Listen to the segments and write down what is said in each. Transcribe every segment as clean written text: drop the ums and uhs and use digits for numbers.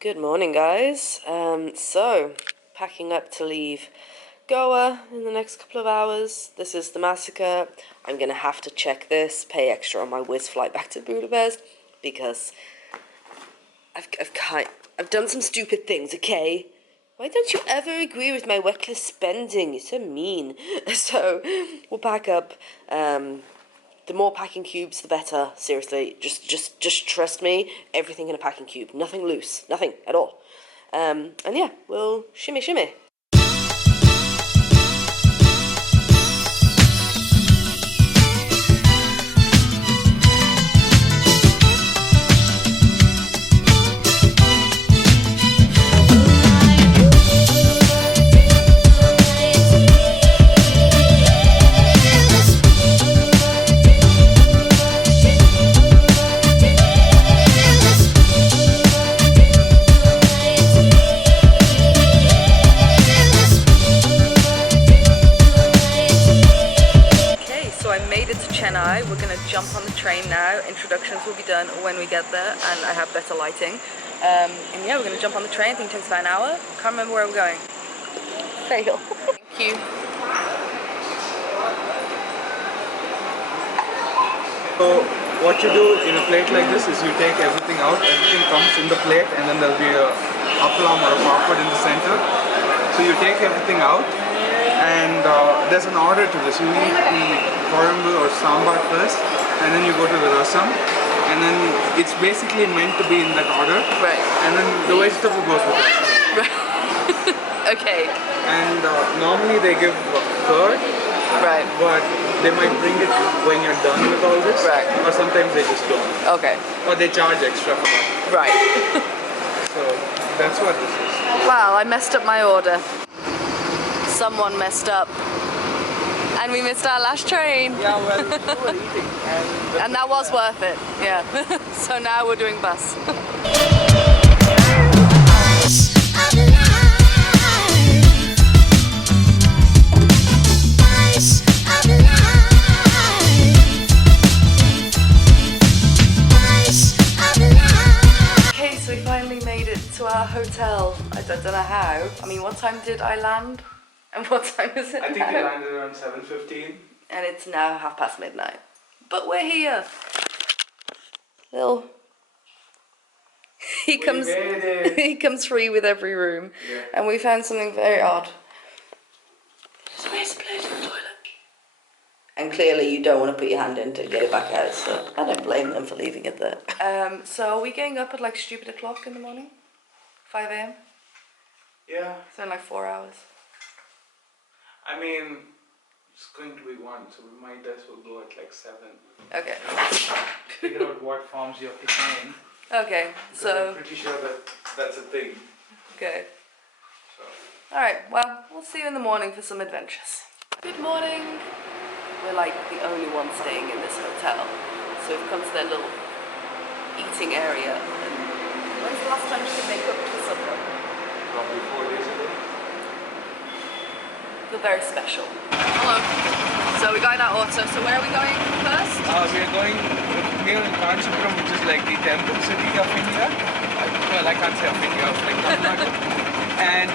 Good morning, guys. So, packing up to leave Goa in the next couple of hours. This is the massacre. I'm gonna have to check this, pay extra on my whiz flight back to Budapest, because I've done some stupid things, okay? Why don't you ever agree with my reckless spending? You're so mean. So, we'll pack up. The more packing cubes, the better. Seriously, just trust me. Everything in a packing cube. Nothing loose. Nothing at all. And yeah, we'll shimmy. We're gonna jump on the train now. Introductions will be done when we get there and I have better lighting. And yeah, we're gonna jump on the train. I think it takes about an hour. Can't remember where we're going. Fail. Thank you. So what you do in a plate like this is you take everything out, everything comes in the plate, and then there'll be a appalam or a papad in the center. So you take everything out, and there's an order to this. You eat the korambu or sambar first, and then you go to the rasam, and then it's basically meant to be in that order. Right. And then the vegetable goes with it. Right. Okay. And normally they give curd. Right. But they might bring it when you're done with all this. Right. Or sometimes they just don't. Okay. Or they charge extra for that. Right. So that's what this is. Wow, I messed up my order. Someone messed up. And we missed our last train. Yeah, well, we were eating. And that was worth it, yeah. So now we're doing bus. Okay, so we finally made it to our hotel. I don't know how. I mean, what time did I land? And what time is it I think now? we landed around 7:15. And it's now midnight. But we're here. Lil. He comes free with every room. Yeah. And we found something very odd. There's a razor blade in the toilet. And clearly you don't want to put your hand in to get it back out, so I don't blame them for leaving it there. So are we getting up at like stupid o'clock in the morning? 5 a.m? Yeah. So in like 4 hours. I mean, it's going to be 1, so my test will go at like 7. Okay. Figure out what forms you have to sign. Okay, so... I'm pretty sure that that's a thing. Okay. So. Alright, well, we'll see you in the morning for some adventures. Good morning. We're like the only ones staying in this hotel. So we've come to their little eating area. And when's the last time they cooked for supper? Probably 4 days ago. Feel very special. Hello. So we got in our auto. So where are we going first? We are going here in Kanchipuram, which is like the temple city of India. Well, I can't say of India, it's like Tamil Nadu. And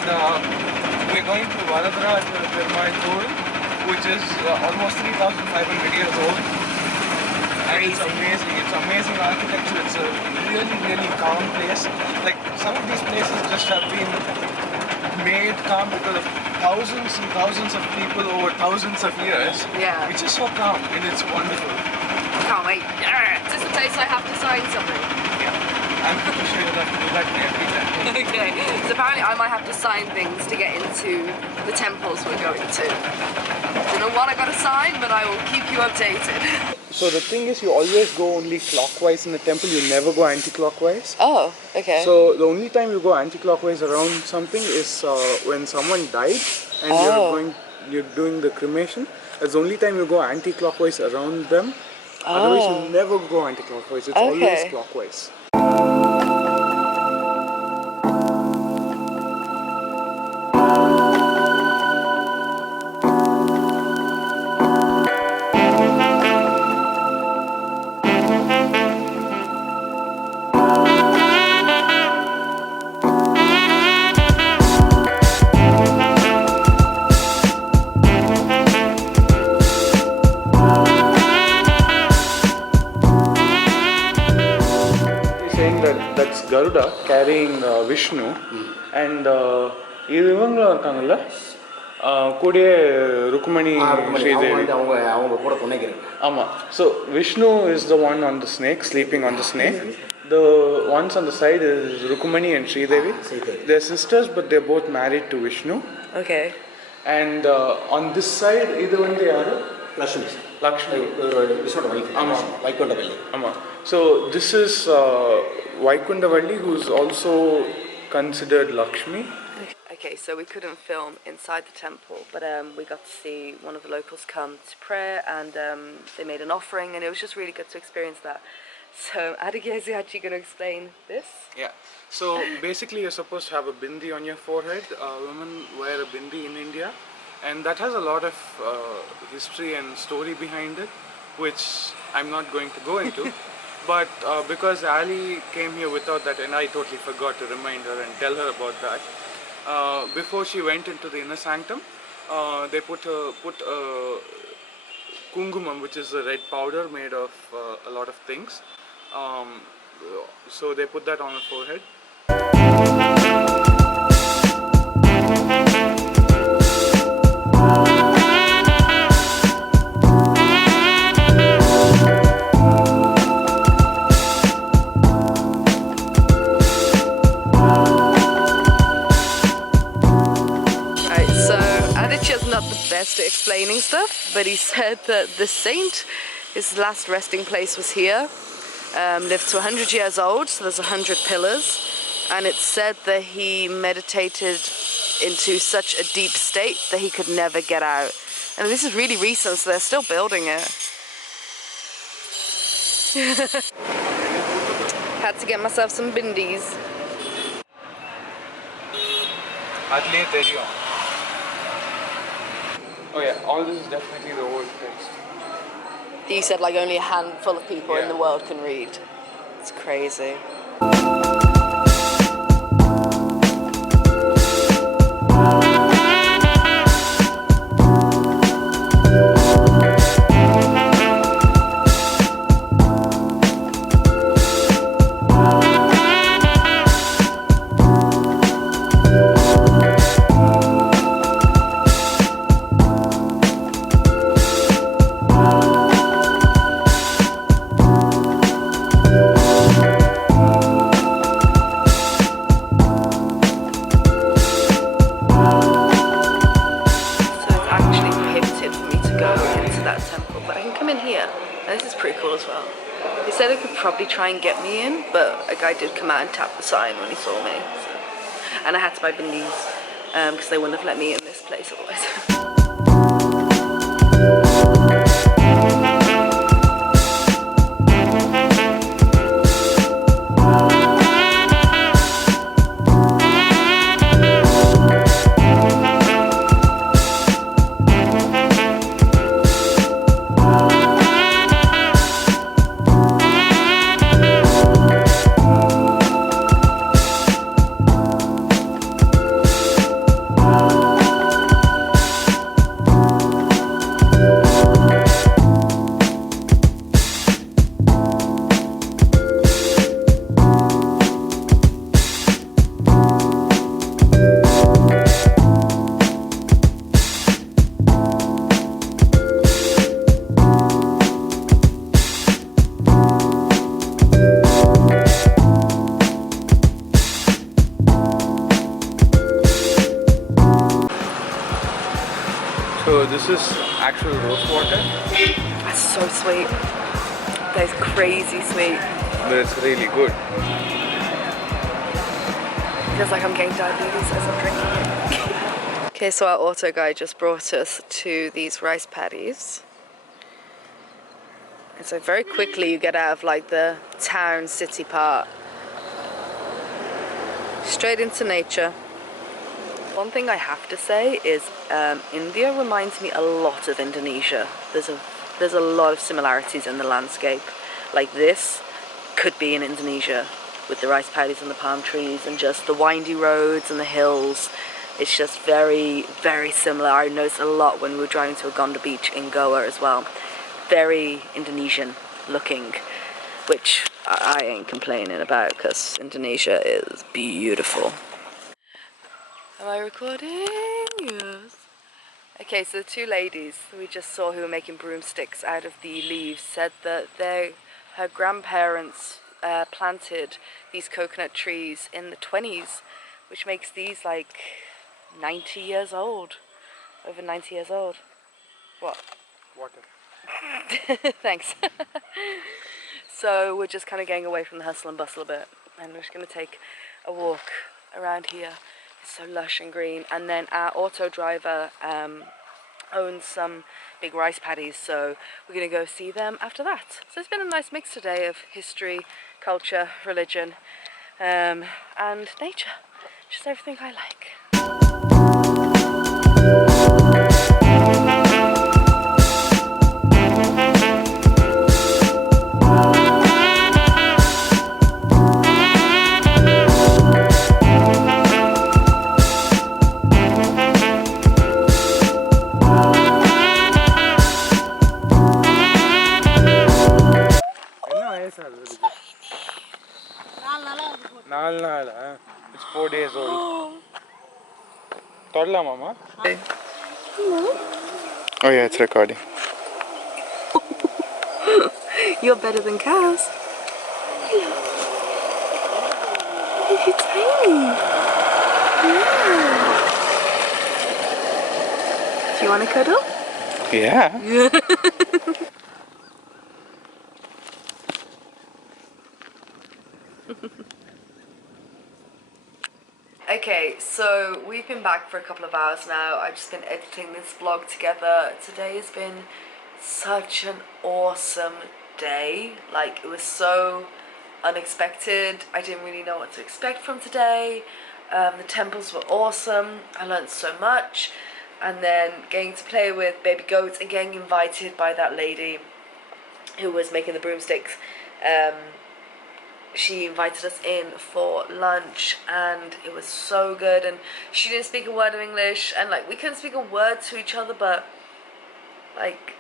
we're going to Vadodara at the Birmingham, which is almost 3,500 years old. And it's amazing. It's amazing architecture. It's a really calm place. Like some of these places just have been made calm because of thousands and thousands of people over thousands of years. Yeah. It's just so calm and it's wonderful. Can't wait. Yeah. Is this the place I have to sign something? Yeah. I'm pretty sure you'll have to do that every time. Okay. So apparently I might have to sign things to get into the temples we're going to. Don't know what I gotta sign, but I will keep you updated. So the thing is, you always go only clockwise in the temple, you never go anti-clockwise. Oh, okay. So the only time you go anti-clockwise around something is when someone died and you're doing the cremation. That's the only time you go anti-clockwise around them. Otherwise you never go anti-clockwise, it's always clockwise. Garuda carrying Vishnu and இவங்களும் இருக்காங்கல்ல கூடயே ருக்மணி ஸ்ரீதேவி அவங்க கூட துணைக்கிறது. ஆமாம். So Vishnu is the one on the snake, sleeping on the snake. The ones on the side is Rukmani and Sridevi. They're sisters, but they're both married to Vishnu. Okay. And on this side, இது வந்து யாரு? Lakshmi. Lakshmi. விஷ்ணுவோட wife. ஆமாம். வைகுண்டவல்லி. ஆமாம். So this is Vaikundavalli, who's also considered Lakshmi. Okay, so we couldn't film inside the temple, but we got to see one of the locals come to prayer, and they made an offering, and it was just really good to experience that. So, Adige is actually going to explain this. Yeah. So basically, you're supposed to have a bindi on your forehead. Women wear a bindi in India, and that has a lot of history and story behind it, which I'm not going to go into. But because Ali came here without that, and I totally forgot to remind her and tell her about that. Before she went into the inner sanctum, they put kungumam, which is a red powder made of a lot of things. So they put that on her forehead. Not the best at explaining stuff, but he said that the saint, his last resting place was here, lived to 100 years old, so there's 100 pillars, and it's said that he meditated into such a deep state that he could never get out. And this is really recent, so they're still building it. Had to get myself some bindis. Oh yeah, all this is definitely the old text. You said like only a handful of people in the world can read. It's crazy. Probably try and get me in, but a guy did come out and tap the sign when he saw me, so. And I had to buy bindis because they wouldn't have let me in this place otherwise. So this is actual rose water. That's so sweet. That is crazy sweet. But it's really good. Feels like I'm getting diabetes as I'm drinking it. Okay, so our auto guide just brought us to these rice paddies. And so very quickly you get out of like the town city part. Straight into nature. One thing I have to say is India reminds me a lot of Indonesia. There's a lot of similarities in the landscape. Like this could be in Indonesia with the rice paddies and the palm trees and just the windy roads and the hills. It's just very, very similar. I noticed a lot when we were driving to Agonda Beach in Goa as well. Very Indonesian looking. which I ain't complaining about because Indonesia is beautiful. Am I recording? Yes. Okay, so the two ladies we just saw who were making broomsticks out of the leaves said that her grandparents planted these coconut trees in the 20s, which makes these like 90 years old. Over 90 years old. What? Water. Thanks. So we're just kind of getting away from the hustle and bustle a bit, and we're just going to take a walk around here. It's so lush and green, and then our auto driver owns some big rice paddies, so we're going to go see them after that. So it's been a nice mix today of history, culture, religion, and nature. Just everything I like. It's 4 days old. Toddler, Mama. Oh yeah, it's recording. You're better than cows. You're tiny. Yeah. Do you want to cuddle? Yeah. Okay, so we've been back for a couple of hours now. I've just been editing this vlog together. Today has been such an awesome day. Like, it was so unexpected. I didn't really know what to expect from today. The temples were awesome. I learned so much. And then getting to play with baby goats and getting invited by that lady who was making the broomsticks. She invited us in for lunch and it was so good, and she didn't speak a word of English, and like we couldn't speak a word to each other, but like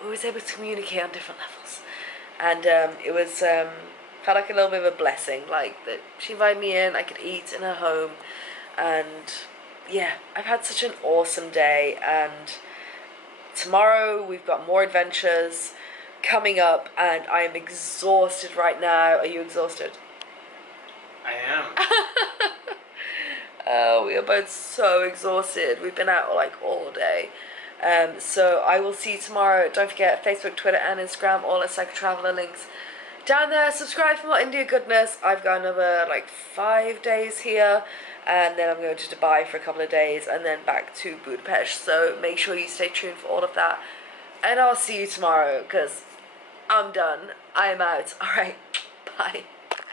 we was able to communicate on different levels, and it was felt like a little bit of a blessing, like that she invited me in, I could eat in her home, and yeah, I've had such an awesome day. And tomorrow we've got more adventures coming up, and I am exhausted right now. Are you exhausted? I am. Oh, we are both so exhausted. We've been out like all day. So I will see you tomorrow. Don't forget Facebook, Twitter and Instagram, all at PsychoTraveller links down there. Subscribe for more India goodness. I've got another like 5 days here, and then I'm going to Dubai for a couple of days and then back to Budapest. So make sure you stay tuned for all of that. And I'll see you tomorrow because I'm done. I am out. Alright, bye.